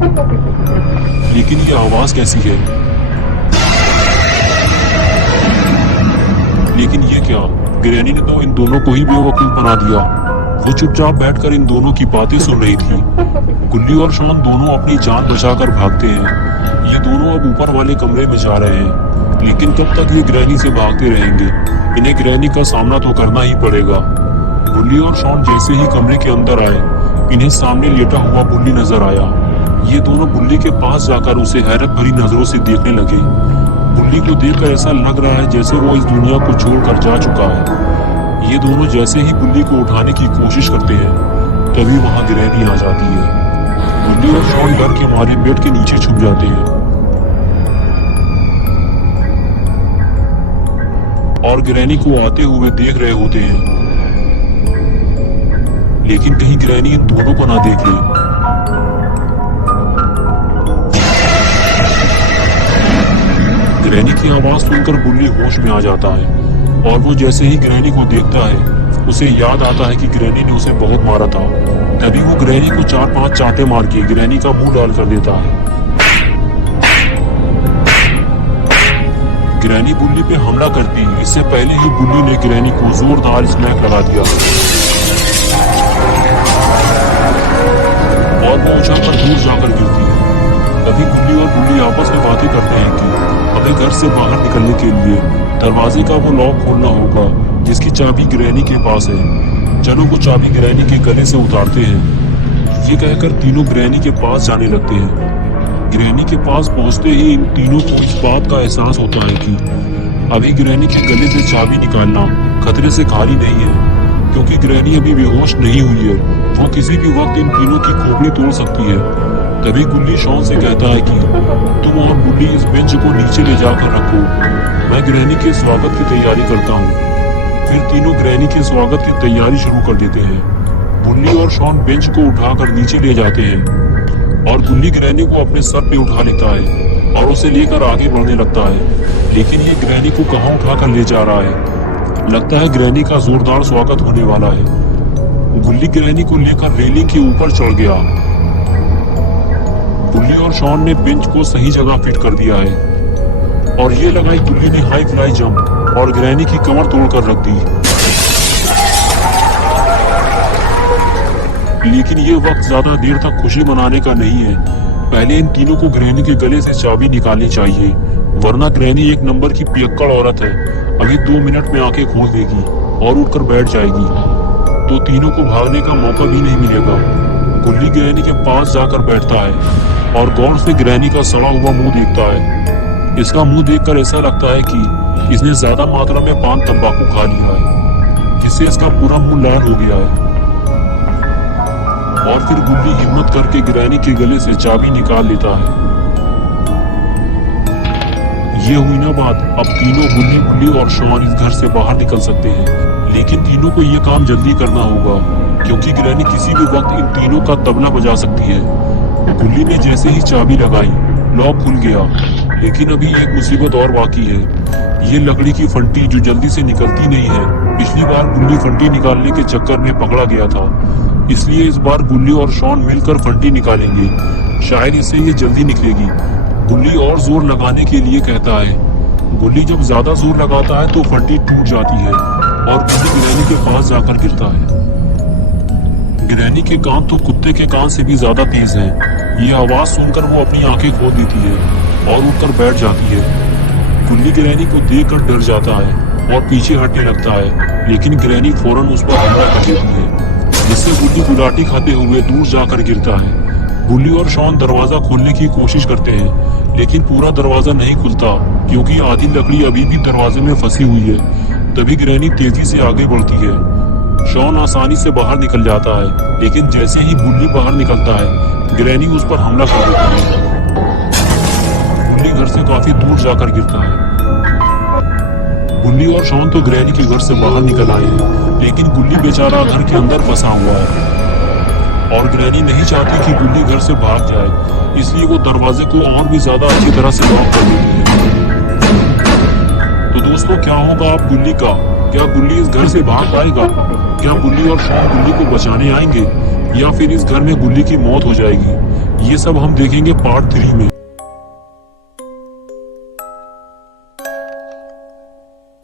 लेकिन ये आवाज कैसी है? लेकिन ये क्या? ग्रैनी ने तो इन दोनों को ही बेवकूफ बना दिया। वो चुपचाप बैठकर इन दोनों की बातें सुन रही थी। गुल्ली और शॉन दोनों अपनी जान बचाकर भागते हैं। ये दोनों अब ऊपर वाले कमरे में जा रहे हैं, लेकिन कब तक ये ग्रैनी से भागते रहेंगे? इन्हें ग्रैनी का सामना तो करना ही पड़ेगा। गुल्ली और शॉन जैसे ही कमरे के अंदर आए, इन्हें सामने लेटा हुआ बुल्ली नजर आया। ये दोनों बुल्ली के पास जाकर उसे हैरत भरी नजरों से देखने लगे। बुल्ली को देखकर ऐसा लग रहा है जैसे वो इस दुनिया को छोड़कर जा चुका है। ये दोनों जैसे ही बुल्ली को उठाने की कोशिश करते हैं, तभी वहां ग्रैनी आ जाती है। बुल्ली और शॉन डर के मारे बेड के नीचे छुप जाते हैं और ग्रैनी को आते हुए देख रहे होते हैं, लेकिन कहीं ग्रैनी इन दोनों को ना देख ले। ग्रैनी की आवाज सुनकर बुल्ली होश में आ जाता है और वो जैसे ही ग्रैनी को देखता है, उसे याद आता है कि ग्रैनी ने उसे बहुत मारा था। तभी वो ग्रैनी को 4-5 चांटे मार के ग्रैनी का मुंह लाल कर देता है। ग्रैनी बुल्ली पे हमला करती है। इससे पहले ही बुल्ली ने ग्रैनी को जोरदार स्मैक लगा दिया और वो उछलकर दूर जाकर गिरती है। तभी गुल्ली और बुल्ली आपस में बातें करते हैं कि हमें घर से बाहर निकलने के लिए दरवाजे का वो लॉक खोलना होगा जिसकी चाबी ग्रैनी के पास है। चलो वो चाबी ग्रैनी के गले से उतारते हैं। ये कहकर तीनों ग्रैनी के पास जाने लगते हैं। ग्रैनी के पास पहुंचते ही इन तीनों को इस बात का एहसास होता है कि अभी ग्रैनी के गले से चाबी निकालना खतरे से खाली नहीं है, क्योंकि ग्रैनी अभी बेहोश नहीं हुई है। वो किसी भी वक्त इन तीनों की खोपड़ी तोड़ सकती है। तभी गुल्ली शॉन से कहता है कि तुम और बुल्ली इस बेंच को नीचे ले जाकर रखो, मैं ग्रैनी के स्वागत की तैयारी करता हूँ। फिर तीनों ग्रैनी के स्वागत की तैयारी शुरू कर देते हैं। बुल्ली और शॉन बेंच को उठाकर नीचे ले जाते हैं और गुल्ली ग्रैनी को अपने सर पे उठा लेता है और उसे लेकर आगे बढ़ने लगता है। लेकिन ये ग्रैनी को कहाँ उठाकर ले जा रहा है? लगता है ग्रैनी का जोरदार स्वागत होने वाला है। गुल्ली ग्रैनी को लेकर रेलिंग के ऊपर चढ़ गया। गुल्ली और शॉन ने बेंच को सही जगह फिट कर दिया है और ये लगाई गुल्ली ने हाई फ्लाई जंप और ग्रैनी की कमर तोड़कर रख दी। लेकिन ये वक्त ज्यादा देर तक खुशी मनाने का नहीं है। पहले इन तीनों को ग्रैनी के गले से चाबी निकालनी चाहिए, वरना ग्रैनी एक नंबर की पियक्कड़ औरत है। अभी 2 मिनट में आंखें खोल देगी और उठकर बैठ जाएगी, तो तीनों को भागने का मौका भी नहीं मिलेगा। गुल्ली ग्रैनी के पास जाकर बैठता है और गौर से ग्रैनी का सड़ा हुआ मुंह देखता है। इसका मुंह देखकर ऐसा लगता है कि इसने ज्यादा मात्रा में पान तंबाकू खा लिया है, जिससे इसका पूरा मुंह लाल हो गया है। और फिर गुल्ली हिम्मत करके ग्रैनी के गले से चाबी निकाल लेता है। ये हुई ना बात। अब तीनों गुल्ली, बुल्ली और शॉन इस घर से बाहर निकल सकते हैं, लेकिन तीनों को ये काम जल्दी करना होगा, क्योंकि ग्रैनी किसी भी वक्त इन तीनों का तबला बजा सकती है। गुल्ली ने जैसे ही चाबी लगाई, लॉक खुल गया। लेकिन अभी एक मुसीबत और बाकी है, ये लकड़ी की फंटी जो जल्दी से निकलती नहीं है। पिछली बार गुल्ली फंटी निकालने के चक्कर में पकड़ा गया था, इसलिए इस बार गुल्ली और शॉन मिलकर फंटी निकालेंगे। शायद इससे ये जल्दी निकलेगी। गुल्ली और जोर लगाने के लिए कहता है। गुल्ली जब ज्यादा जोर लगाता है तो फंटी टूट जाती है और गुल्ली ग्रैनी के पास जाकर गिरता है। ग्रैनी के कान तो कुत्ते के कान से भी ज्यादा तेज हैं। ये आवाज सुनकर वो अपनी आंखें खोल देती है और उठकर बैठ जाती है। गुल्ली ग्रैनी को देखकर डर जाता है और पीछे हटने लगता है, लेकिन ग्रैनी फौरन उस पर हमला कर देती है, जिससे गुल्ली गुलाटी खाते हुए दूर जाकर गिरता है। गुल्ली और शॉन दरवाजा खोलने की कोशिश करते हैं, लेकिन पूरा दरवाजा नहीं खुलता, क्योंकि आधी लकड़ी अभी भी दरवाजे में फंसी हुई है। तभी ग्रैनी तेजी से आगे बढ़ती है। शॉन आसानी से बाहर निकल जाता है, लेकिन जैसे ही गुल्ली बाहर निकलता है, ग्रैनी उस पर हमला कर देती है। गुल्ली घर से काफी दूर जाकर गिरता है। गुल्ली और शॉन तो ग्रैनी के घर से बाहर निकल आए हैं, लेकिन गुल्ली बेचारा घर के अंदर फंसा हुआ है और ग्रैनी नहीं चाहती कि गुल्ली घर से भाग जाए, इसलिए वो दरवाजे को और भी ज्यादा अच्छी तरह से लॉक कर देती है। तो दोस्तों, क्या होगा अब गुल्ली का? क्या गुल्ली इस घर से भाग पाएगा? क्या गुल्ली और शॉन गुल्ली को बचाने आएंगे, या फिर इस घर में गुल्ली की मौत हो जाएगी? ये सब हम देखेंगे पार्ट 3 में।